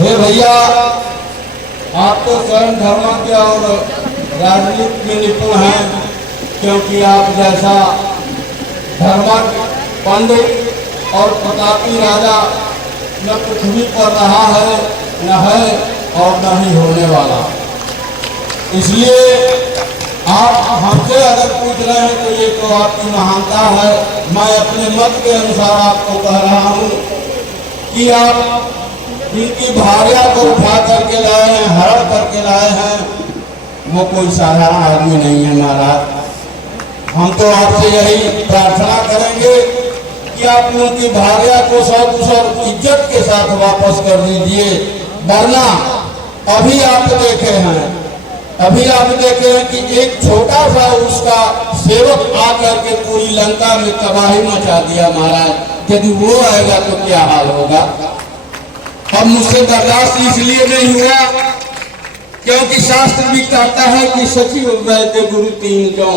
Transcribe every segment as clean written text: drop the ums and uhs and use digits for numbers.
हे भैया, आप तो स्वयं धर्म के और राजनीति में निपुण हैं, क्योंकि आप जैसा धर्मज्ञ पंडित और प्रतापी राजा न पृथ्वी पर रहा है, न है और न ही होने वाला। इसलिए आप हमसे अगर पूछ रहे हैं तो ये तो आपकी महानता है। मैं अपने मत के अनुसार आपको कह रहा हूँ कि आप जिनकी भार्या को उठा करके लाए हैं, हरण करके लाए हैं, वो कोई साधारण आदमी नहीं है महाराज। हम तो आपसे यही प्रार्थना करेंगे कि आप उनकी भार्या को सकुशल इज्जत के साथ वापस कर दीजिए, वरना अभी आप देखे हैं कि एक छोटा सा उसका सेवक आकर के पूरी लंका में तबाही मचा दिया महाराज। यदि वो आएगा तो क्या हाल होगा। अब मुझसे बर्दाश्त इसलिए नहीं हुआ क्योंकि शास्त्र भी कहता है कि सचिव वैद्य गुरु तीन जो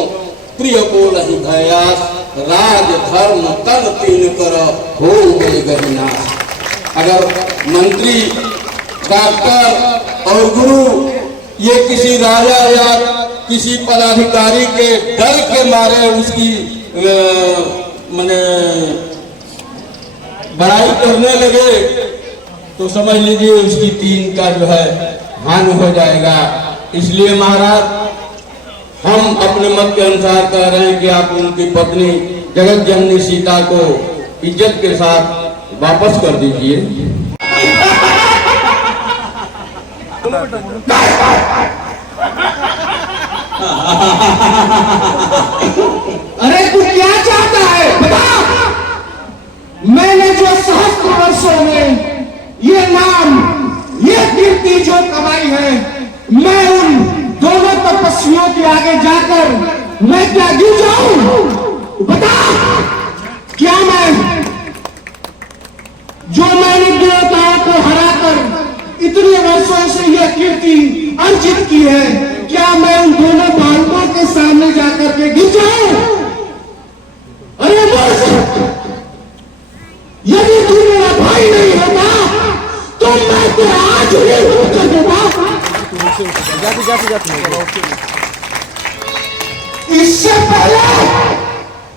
प्रिय बोल ही भयास, राज धर्म तन तीन कर हो गए गहनास। अगर मंत्री, डॉक्टर और गुरु ये किसी राजा या किसी पदाधिकारी के डर के मारे उसकी माने बड़ाई करने लगे तो समझ लीजिए उसकी तीन का जो है हानि हो जाएगा। इसलिए महाराज, हम अपने मत के अनुसार कह रहे हैं कि आप उनकी पत्नी जगत जननी सीता को इज्जत के साथ वापस कर दीजिए। अरे तू क्या चाहता है बता। मैंने जो सहस्त्र वर्षों में ये नाम, ये कीर्ति जो कमाई है, मैं उन दोनों तपस्वियों के आगे जाकर मैं क्या गिर जाऊं? बता, क्या जो मैंने देवताओं को हराकर इतने वर्षों से यह कीर्ति अर्जित की है, क्या मैं उन दोनों बालकों के सामने जाकर के गिर जाऊं? अरे यदि तू मेरा भाई नहीं होता तो मैं तेरा आज ही कर देता। इससे पहले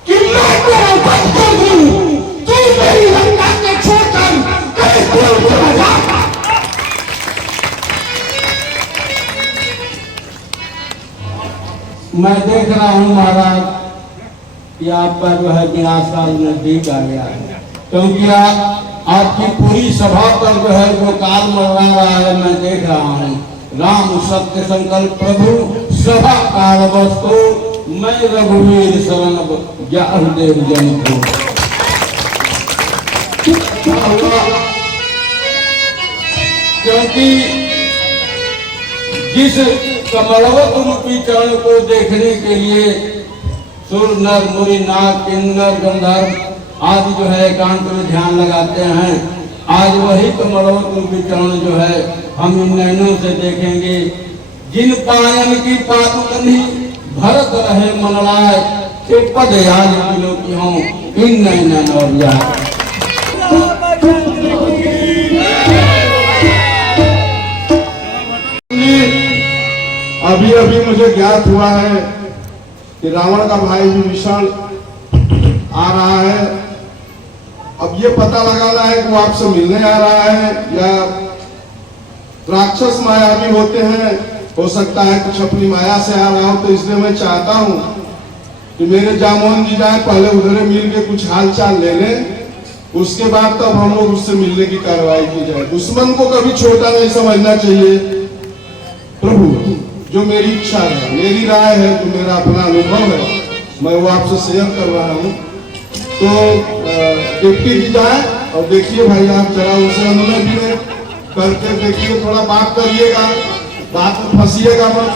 कि मैं तेरा वध कर दूं, तू मेरी लंका के छोड़कर कहीं दूर चला जा। मैं देख रहा हूँ महाराज कि आपका जो है विनाश काल नजदीक आ गया है, क्योंकि आपकी पूरी सभा पर जो है जो काल मरवा रहा है मैं देख रहा हूँ। राम सत्य संकल्प प्रभु सभा काल वस्तु, मैं रघुवीर शरण देव जन को। क्योंकि जिस कमलवत रूपी चरण को देखने के लिए सुर नर मुनि नाग किन्नर गंधर्व आदि जो है एकांत में ध्यान लगाते हैं, आज वही कमलवत रूपी चरण जो है हम इन नैनों से देखेंगे। जिन पायन की पातुकनी भरत रहे मनलाय, के पद याद किलो की हों इन नैनन और याद। अभी अभी मुझे ज्ञात हुआ है कि रावण का भाई विभीषण आ रहा है। अब ये पता लगाना है कि वो आपसे मिलने आ रहा है या राक्षस मायावी होते हैं, हो सकता है कुछ अपनी माया से आ रहा हो। तो इसलिए मैं चाहता हूं कि मेरे जामोहन जी जाए, पहले उधर मिल के कुछ हाल चाल ले लें, उसके बाद तब हम लोग उससे मिलने की कार्रवाई की जाए। दुश्मन को कभी छोटा नहीं समझना चाहिए। प्रभु, जो मेरी इच्छा है, मेरी राय है, जो मेरा अपना अनुभव है, मैं वो आपसे शेयर कर रहा हूँ। तो डिप्टी जी जाए और देखिए भाई, आप जरा उनसे अनुनय भी करके देखिए, थोड़ा बात करिएगा, बात में फंसिएगा मत।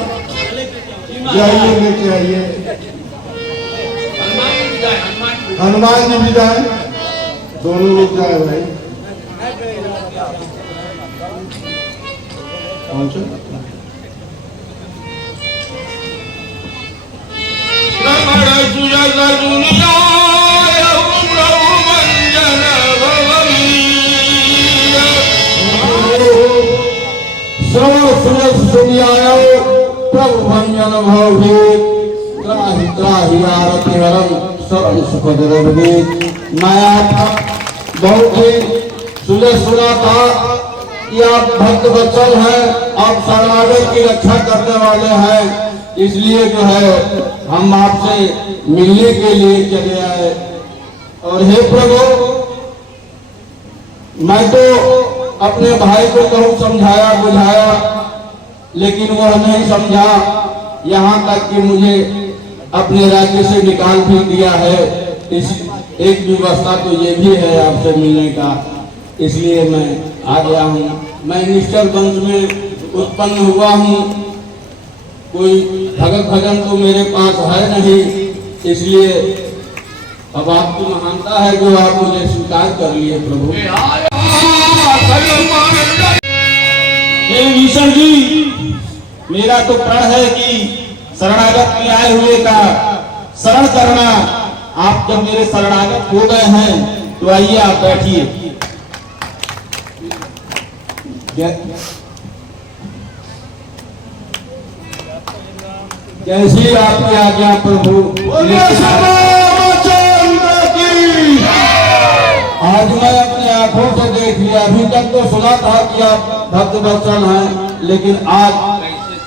जाइए, लेके आइए, हनुमान जी भी जाए। दोनों लोग जाए भाई। पहुंचो। श्रवण सुरस सुनियायो प्रभु भंजन भवभीत त्राहि त्राहि आरति हरम सर्व सुखद गीत। मैं आपका बहुत ही सुना था कि आप भक्त वत्सल हैं, आप शरणागत की रक्षा करने वाले हैं, इसलिए जो है हम आपसे मिलने के लिए चले आए। और हे प्रभु, मैं तो अपने भाई को बहुत समझाया बुझाया, लेकिन वह नहीं समझा, यहाँ तक कि मुझे अपने राज्य से निकाल भी दिया है। इस एक व्यवस्था तो ये भी है आपसे मिलने का, इसलिए मैं आ गया हूँ। मैं निश्चल वंश में उत्पन्न हुआ हूँ, कोई भगत भजन तो मेरे पास है नहीं, इसलिए अब आपकी महानता है जो आप मुझे स्वीकार कर लिए प्रभु। हे भीषण जी, मेरा तो प्रण है कि शरणागत में आए हुए का शरण करना। आप जब मेरे शरणागत हो गए हैं तो आइए आप बैठिए। जैसी आपकी आज्ञा प्रभु। आज मैं अपने आंखों से देख लिया, अभी तक तो सुना था कि आप भक्त वत्सल हैं, लेकिन आज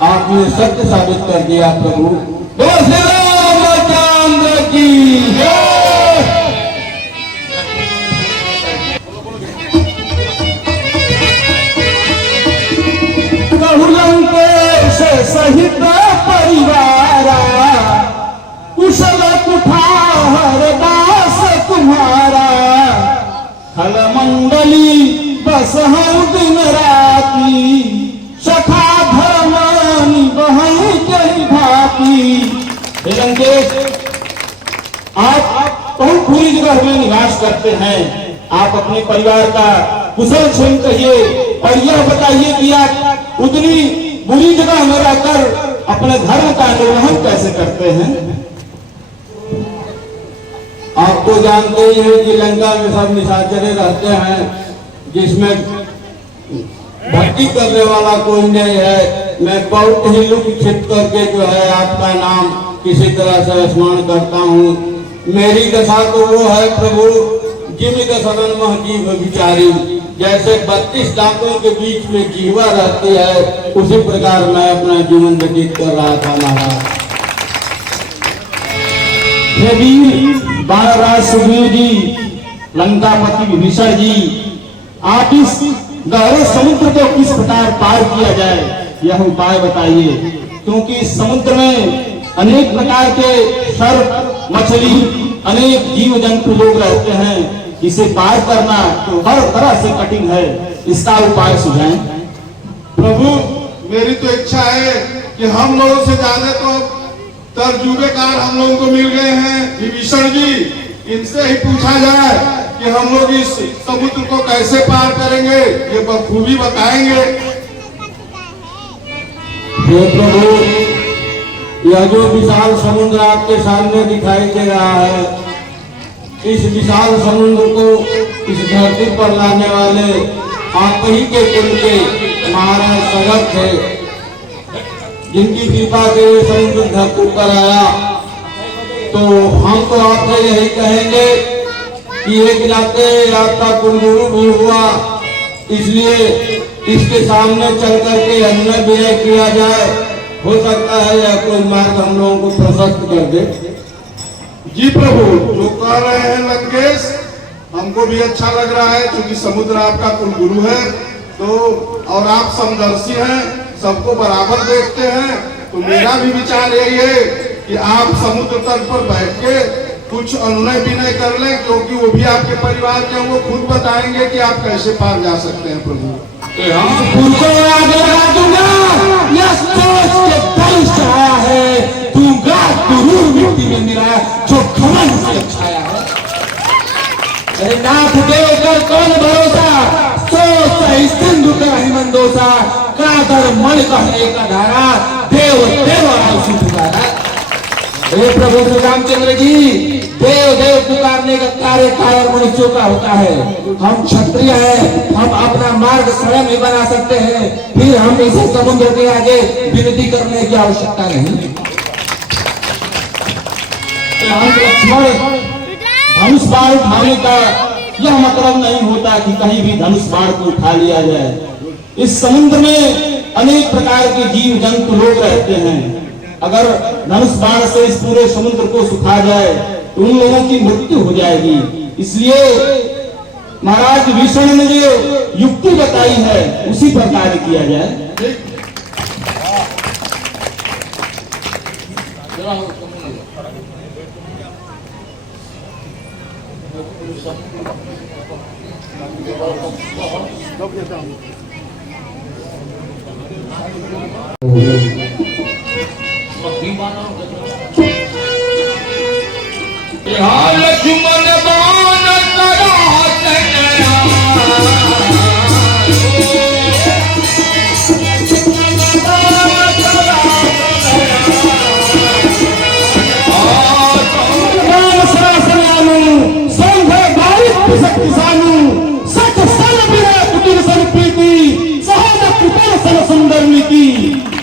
आपने सत्य साबित कर दिया प्रभु। श्री रामचंद्र की लंकेश सहित परिवारा कुशल कुठार दास तुम्हारा। खल मंडली बस हम दिन राती सखा धर्मानी बहन कही भाती। लंकेश, आप बहुत बुरी जगह में निवास करते हैं, आप अपने परिवार का कुशल क्षेम कहिए और यह बताइए कि आप उतनी बुरी जगह में रहकर अपने धर्म का निर्वहन कैसे करते हैं। आप तो जानते ही हैं कि लंका में सब निशाचरे रहते हैं, जिसमें भक्ति करने वाला कोई नहीं है। मैं बहुत ही लुक छिप करके जो है आपका नाम किसी तरह से स्मरण करता हूँ। मेरी दशा तो वो है प्रभु, जिमि दशरन मह जीव विचारी, जैसे 32 दांतों के बीच में जीवा रहती है, उसी प्रकार मैं अपना जीवन व्यतीत कर रहा था महाराज। बाणराज सुग्रीव जी, लंकापति विभीषण जी, आप इस गहरे समुद्र को किस प्रकार पार किया जाए यह उपाय बताइए, क्योंकि इस समुद्र में अनेक प्रकार के सर्प, मछली, अनेक जीव जंतु लोग रहते हैं। इसे पार करना तो हर तरह से कठिन है, इसका उपाय सुझाएं। प्रभु, मेरी तो इच्छा है कि हम लोगों से ज्यादा तो तर्जुबेकार हम लोगों को मिल गए हैं विभीषण जी, इनसे ही पूछा जाए कि हम लोग इस समुद्र को कैसे पार करेंगे, ये बखूबी बताएंगे। हे प्रभु, यह जो विशाल समुद्र आपके सामने दिखाई दे रहा है, इस विशाल समुद्र को इस धरती पर लाने वाले आप ही के कुल के महाराज सगत थे, जिनकी कृपा से ये समुद्र धरती पर आया। तो हम तो आपसे यही कहेंगे कि एक नाते आपका कुलगुरु भी हुआ, इसलिए इसके सामने चल करके अन्य विनय किया जाए। हो सकता है या कोई मार्ग हम लोगों को प्रशस्त कर दे। जी प्रभु, जो कह रहे हैं लंकेश, हमको भी अच्छा लग रहा है, क्योंकि समुद्र आपका कुलगुरु है, तो और आप समदर्शी हैं, सबको बराबर देखते हैं। तो मेरा भी विचार यही है कि आप समुद्र तट पर बैठ के कुछ अनुनय विनय कर लें, क्योंकि वो भी आपके परिवार के हैं, वो खुद बताएंगे कि आप कैसे पार जा सकते हैं प्रभु। उनको आगे बढ़ा दूंगा, यह सोच के बलिष्ठ आया है, दूंगा गुरु मिट्टी में मिला जो घमंड से छाया है। अरे नाथ देव कर कौन भरोसा, सो सही सिंधु कर हिमंदोसा, कादर मण कहने का धारा, देव देव आउसी पुकारा। हे प्रभु श्री रामचंद्र जी, देव देव पुकारने का कार्य कायर मनुष्यों का होता है। हम क्षत्रिय हैं, हम अपना मार्ग स्वयं ही बना सकते हैं, फिर हम इसे समुद्र के आगे विनती करने की आवश्यकता नहीं। लक्ष्मण, धनुष बाण उठाने का यह मतलब नहीं होता कि कहीं भी धनुष बाण को उठा लिया जाए। इस समुद्र में अनेक प्रकार के जीव जंतु लोग रहते हैं। अगर धनुष बाण से इस पूरे समुद्र को सुखा जाए तो उन लोगों की मृत्यु हो जाएगी। इसलिए महाराज विष्णु ने जो युक्ति बताई है उसी पर कार्य किया जाए। लक्ष्मण बाण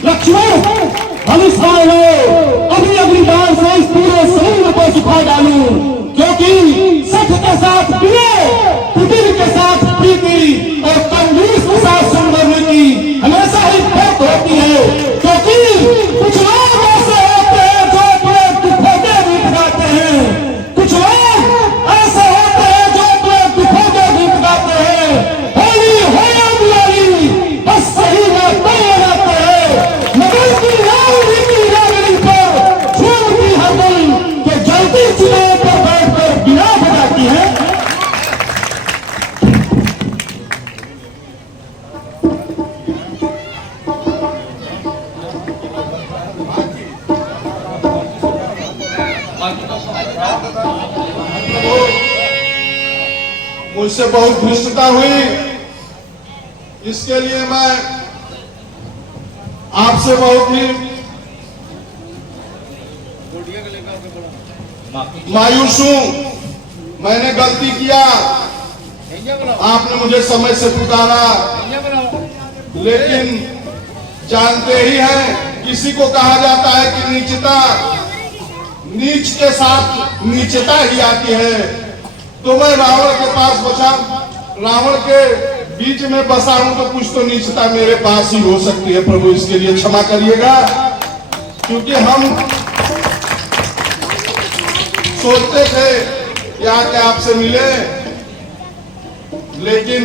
लक्ष्मण धनुष बाण लो, अभी अगली बार से इस पूरे समुद्र को सुखा डालूं, क्योंकि सठ के साथ प्रिय, कुटिल के साथ प्रीति और कंजूस के साथ संबंधी हमेशा ही फर्क होती है। क्योंकि कुछ लोग ऐसे होते हैं जो अपने दुखों के गीत गाते हैं, कुछ लोग ऐसे होते हैं जो अपने दुखों के गीत गाते हैं। होली हो या दिवाली बस सही में तय लगाते हैं, मगर की राजनीति रागनी पर झूमती हर दिल के जलती चिताओं पर बैठकर बिना बजाती है। मुझसे बहुत धृष्टता हुई, इसके लिए मैं आपसे बहुत ही मायूस हूं। मैंने गलती किया, आपने मुझे समय से पुकारा, लेकिन जानते ही हैं किसी को कहा जाता है कि नीचता, नीच के साथ नीचता ही आती है। तो मैं रावण के पास बचा, रावण के बीच में बसा हूं, तो कुछ तो नीचता मेरे पास ही हो सकती है। प्रभु इसके लिए क्षमा करिएगा, क्योंकि हम सोचते थे कि आके आपसे मिले, लेकिन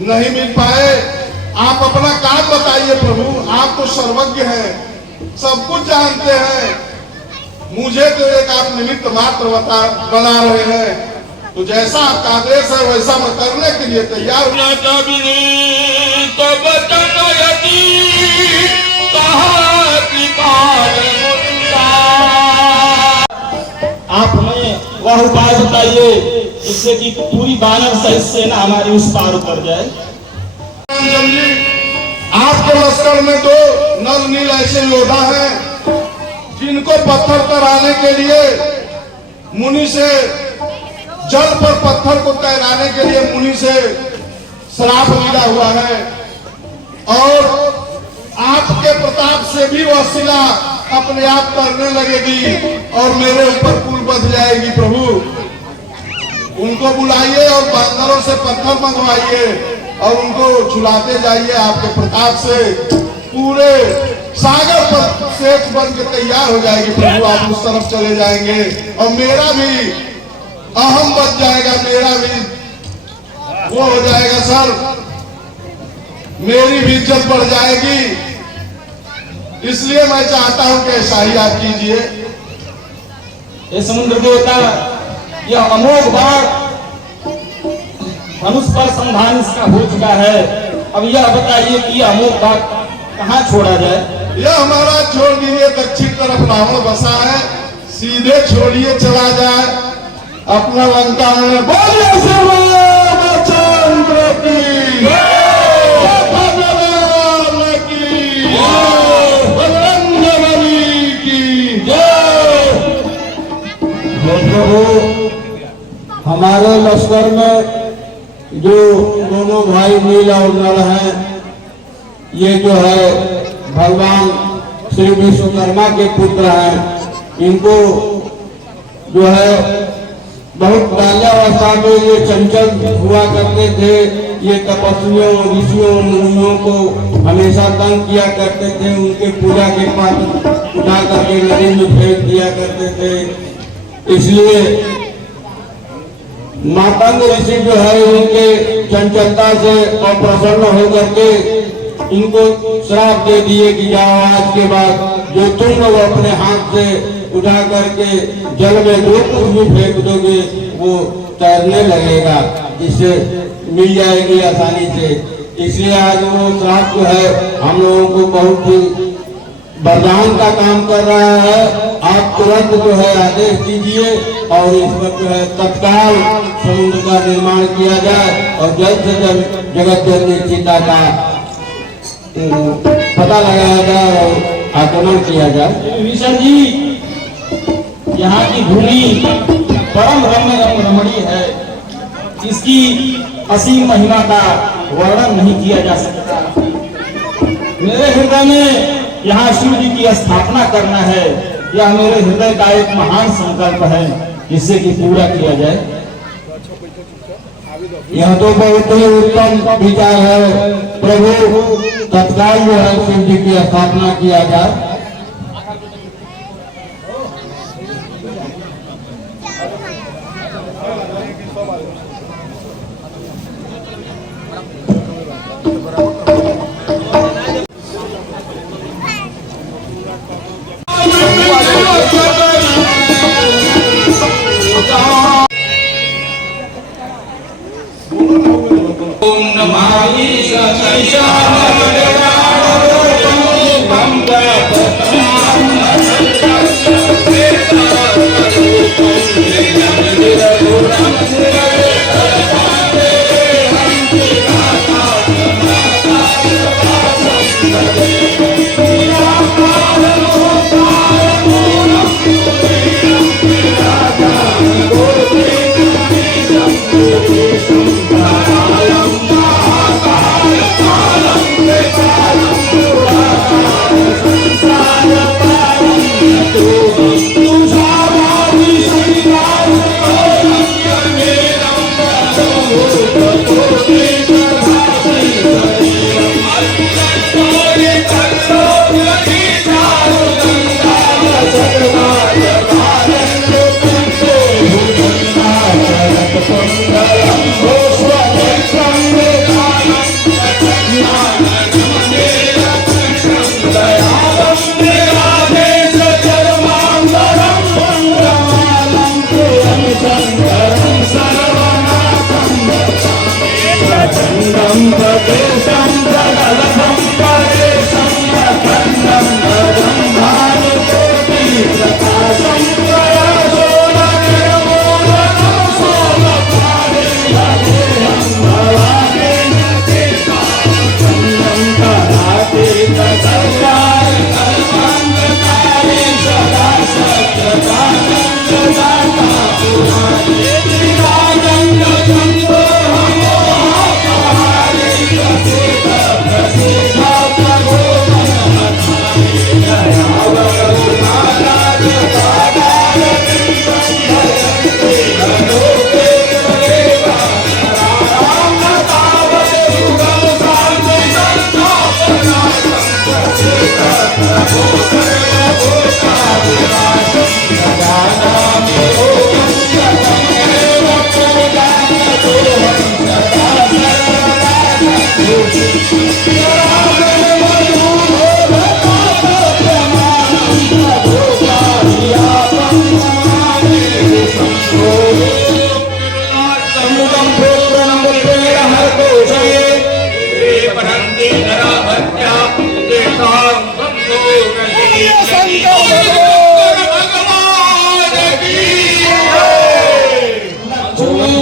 नहीं मिल पाए। आप अपना काम बताइए प्रभु, आप तो सर्वज्ञ हैं, सब कुछ जानते हैं। मुझे तो एक आप निमित्त मात्र बना रहे हैं। तो जैसा आपका आदेश है वैसा मैं करने के लिए तैयार हूं। आप हमें वह उपाय बताइए जिससे कि पूरी वानर सहित सेना हमारी उस पार उतर जाए। आपके लश्कर में दो नर नील ऐसे योद्धा हैं जिनको पत्थर तैराने के लिए मुनि से, जल पर पत्थर को तैराने के लिए मुनि से श्राप मिला हुआ है, और आपके प्रताप से भी वह शिला अपने आप तैरने लगेगी और मेरे ऊपर पुल बंध जाएगी। प्रभु उनको बुलाइए और बांदरों से पत्थर मंगवाइए और उनको झुलाते जाइए। आपके प्रताप से पूरे सागर पर सेठ बन के तैयार हो जाएगी। प्रभु आप उस तरफ चले जाएंगे और मेरा भी अहम बच जाएगा, मेरा भी वो हो जाएगा सर, मेरी भी इज्जत बढ़ जाएगी। इसलिए मैं चाहता हूं कि ऐसा ही आप कीजिए। ये समुद्र देवता, यह अमोघ बाण धनुष पर संधान इसका हो चुका है। अब यह बताइए कि यह अमोघ बाण कहाँ छोड़ा जाए? यह हमारा छोड़ दीजिए, दक्षिण तरफ रावण बसा है, सीधे छोड़िए चला जाए। अपना लंका में बोले श्री रामचंद्र की भगवान की बजरंगबली की प्रभु हमारे लश्कर में जो दोनों भाई नील और नल हैं, ये जो है भगवान श्री विश्वकर्मा के पुत्र हैं। इनको जो है बहुत बाल्यावस्था में ये चंचल हुआ करते थे। ये तपस्वियों ऋषियों मुनियों को हमेशा तंग किया करते थे। उनके पूजा के पात्र उठा करके नदी में फेंक दिया करते थे। इसलिए मातंग ऋषि जो है इनके चंचलता से अप्रसन्न होकर के इनको श्राप दे दिए कि जाओ आज के बाद जो तुम लोग अपने हाथ से उठा करके जल में जो कुछ भी फेंक दोगे वो तैरने लगेगा, जिससे मिल जाएगी आसानी से। इसलिए आज वो श्राप जो है हम लोगों को बहुत ही वरदान का काम कर रहा है। आप तुरंत जो है आदेश दीजिए और इस पर जो है तत्काल समुद्र का निर्माण किया जाए और जल्द से जल्द जगत जननी सीता का पता लगाया जाए और आक्रमण किया जाए। विभीषण जी, यहाँ की भूमि परम रमणीय है। इसकी असीम महिमा का वर्णन नहीं किया जा सकता। मेरे हृदय में यहाँ शिव जी की स्थापना करना है। यह मेरे हृदय का एक महान संकल्प है, जिससे कि पूरा किया जाए। यह तो बहुत ही उत्तम विचार है प्रभु, तत्काल जो है शिव जी की स्थापना किया जाए।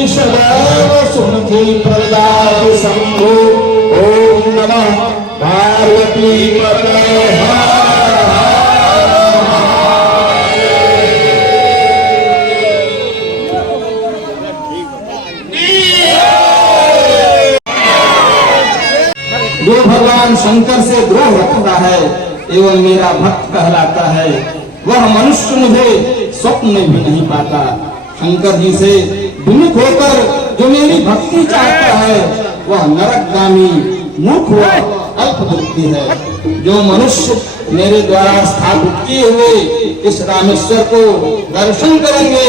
सदैव सुमति प्रदाय शंभो। ओम नमः पार्वती पतये जो भगवान शंकर से द्रोह रखता है एवं मेरा भक्त कहलाता है, वह मनुष्य मुझे स्वप्न में भी नहीं पाता। शंकर जी से विमुख होकर जो मेरी भक्ति चाहता है वह नरकगामी मूर्ख व अल्पबुद्धि है। जो मनुष्य मेरे द्वारा स्थापित किए हुए इस रामेश्वर को दर्शन करेंगे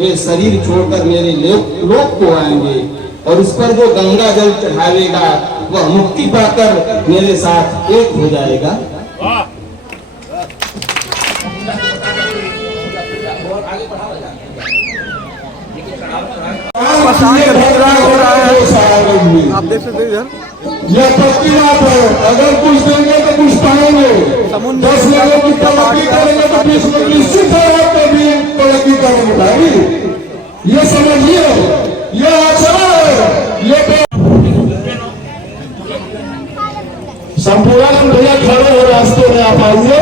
वे शरीर छोड़कर मेरे लोक को आएंगे, और उस पर जो गंगा जल चढ़ावेगा वह मुक्ति पाकर मेरे साथ एक हो जाएगा। आप देख सकते हैं इधर यह पक्की बात है, अगर कुछ देंगे तो कुछ पाएंगे। 10 लोगों की तरक्की करेंगे तो 20 लोग निश्चित है तो भी तरक्की करेंगे भाई, ये समझिए, ये आचरण है। ये संपूर्ण भैया खड़े हो रास्ते में आप आइए।